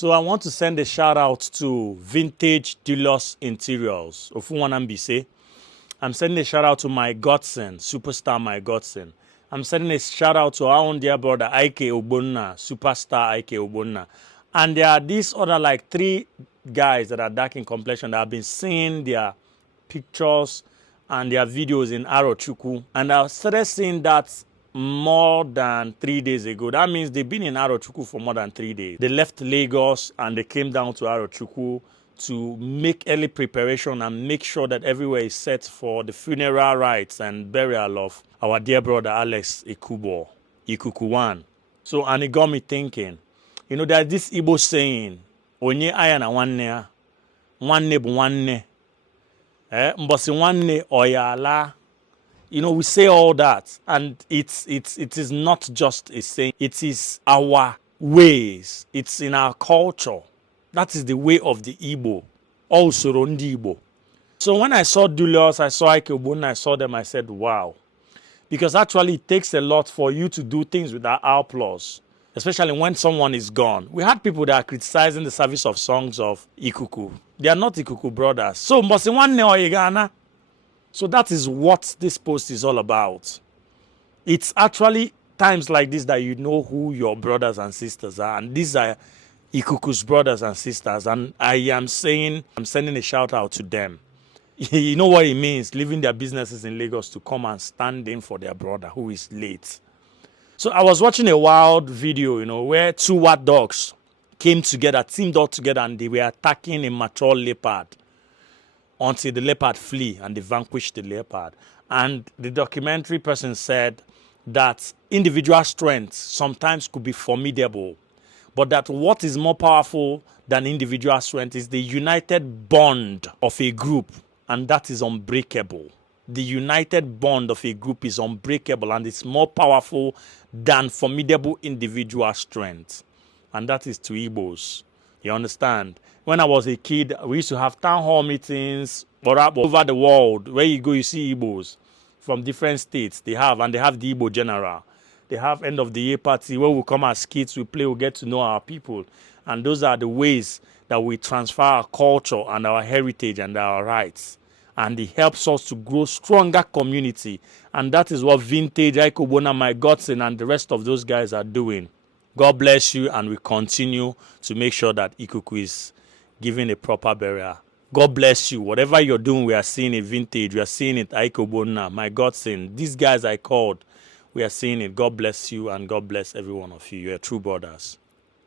So I want to send a shout out to Vintage Deluxe Interiors. Ofunwanambise. I'm sending a shout out to my godson, superstar my godson. I'm sending a shout out to our own dear brother, Ike Ogbonna, superstar Ike Ogbonna. And there are these other like 3 guys that are dark in complexion that have been seeing their pictures and their videos in Arochukwu. And I started seeing that more than 3 days ago. That means they've been in Arochukwu for more than 3 days. They left Lagos and they came down to Arochukwu to make early preparation and make sure that everywhere is set for the funeral rites and burial of our dear brother Alex Ikukuwan. So, and it got me thinking, you know, there's this Igbo saying, Onye Aghala Nwanneya, Nwanne bu Nwanne, Mbosi Nwanne Oyala. You know, we say all that, and it is not just a saying, it is our ways, it's in our culture. That is the way of the Igbo, also Rondi Igbo. So when I saw Julius, I saw Ike Ogbonna, I saw them, I said, wow. Because actually it takes a lot for you to do things without applause, especially when someone is gone. We had people that are criticizing the service of songs of Ikuku. They are not Ikuku brothers. So Mbosi Nwanne Oyigana. So that is what this post is all about. It's actually times like this that you know who your brothers and sisters are. And these are Ikuku's brothers and sisters. And I'm sending a shout out to them. You know what it means, leaving their businesses in Lagos to come and stand in for their brother who is late. So I was watching a wild video, you know, where 2 wild dogs came together, teamed up together, and they were attacking a mature leopard until the leopard flee and they vanquished the leopard. And the documentary person said that individual strength sometimes could be formidable, but that what is more powerful than individual strength is the united bond of a group, and that is unbreakable. The united bond of a group is unbreakable, and it's more powerful than formidable individual strength. And that is to Igbos. You understand? When I was a kid, we used to have town hall meetings over the world. Where you go, you see Igbos from different states. They have the Igbo General. They have end of the year party where we come as kids, we play, we get to know our people. And those are the ways that we transfer our culture and our heritage and our rights. And it helps us to grow stronger community. And that is what Vintage, Ike Ogbonna, my godson, and the rest of those guys are doing. God bless you, and we continue to make sure that Ikuku is given a proper burial. God bless you. Whatever you're doing, we are seeing it. Vintage, we are seeing it. Ike Ogbonna, my godson. These guys I called, we are seeing it. God bless you, and God bless every one of you. You're true brothers.